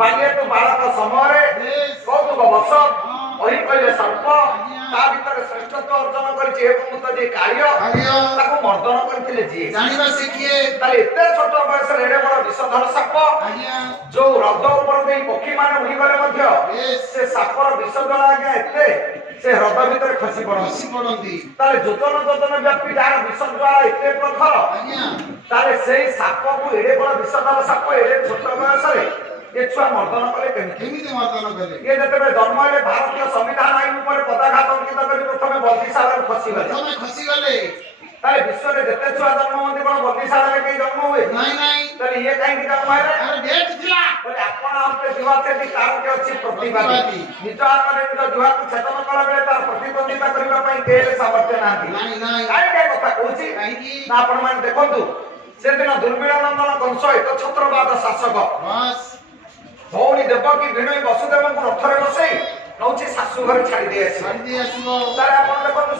ବାଲ୍ୟକୁ ବାଳକ ସମୟରେ କୌତୁକ ବଶ କହି କହିଲେ ସର୍ପ ତା ଭିତରେ ଶ୍ରେଷ୍ଠତ୍ୱ ଅର୍ଜନ କରିଛି ଏବଂ ତ ଯିଏ କାଳିୟ ତାକୁ ମର୍ଦ୍ଦନ କରିଥିଲେ ଯିଏ ଜାଣିବା ସେ କିଏ? ତାହେଲେ ଏତେ ଛୋଟ ବୟସରେ ଏଡେ ବଡ ବିଷଧର ସାପ ଯୋଉ ହ୍ରଦ ଉପର ଦେଇ ପକ୍ଷୀ ମାନେ ଉଡ଼ିଗଲେ ମଧ୍ୟ ସେ ସାପର ବିଷ ଜଳ ଆଜ୍ଞା ଏତେ ସେ ହ୍ରଦ ଭିତରେ ଖସି ପଡନ୍ତି। ତାହେଲେ ଯୋଜନ ବ୍ୟାପୀ ଯାହାର ବିଷ ଜ୍ୱାଳା ଏତେ ପ୍ରଖର ତାହେଲେ ସେଇ ସାପକୁ ଏଡେ ବଡ ବିଷଧର ସାପ ଏଡେ ଛୋଟ ବୟସରେ ଏ ଛୁଆ ମର୍ଦ୍ଦନ କଲେ କେମିତି ମର୍ଦ୍ଦନ କଲେ? ଇଏ ଯେତେବେଳେ ଜନ୍ମ ହେଲେ ଭାରତୀୟ ସମ୍ବିଧାନ ଆଇନ ଉପରେ ପଦାଘାତ ଅଙ୍କିତ କରି ପ୍ରଥମେ ବନ୍ଦୀଶାଳାରେ ଖସିଗଲେ। ତାହେଲେ ବିଶ୍ୱରେ ଯେତେ ଛୁଆ ଜନ୍ମ ହୁଅନ୍ତି କଣ ବନ୍ଦୀଶାଳାରେ କେହି ଜନ୍ମ ହୁଏ? ତାହେଲେ ଇଏ କାହିଁକି ଜନ୍ମ ହେଲେ? ଆପଣ ଆମକୁ ଜିହା ସେଠି କାରଣ ଅଛି ପ୍ରତିବାଦୀ ନିଜ ହାତରେ ନିଜ ଜିହାକୁ ଛେଦନ କଲା ବେଳେ ତାର ପ୍ରତିଦ୍ୱନ୍ଦିତା କରିବା ପାଇଁ କେହି ସାମର୍ଥ୍ୟ ନାହାନ୍ତି। କାହିଁକି କଥା କହୁଛି ନା ଆପଣ ମାନେ ଦେଖନ୍ତୁ ସେଦିନ ଦୁର୍ମିଳ ନନ୍ଦନ କଂସ ଏକଛତ୍ରବାଦ ଶାସକ ଭଉଣୀ ଦେବକୀ ଭିଣୋଇ ବସୁଦେବଙ୍କୁ ରଥରେ ବସେଇ ନଉଛି ଶାଶୁ ଘରେ ଛାଡ଼ି ଦେଇ ଆସିବ। ତାହେଲେ ଆପଣ ଦେଖନ୍ତୁ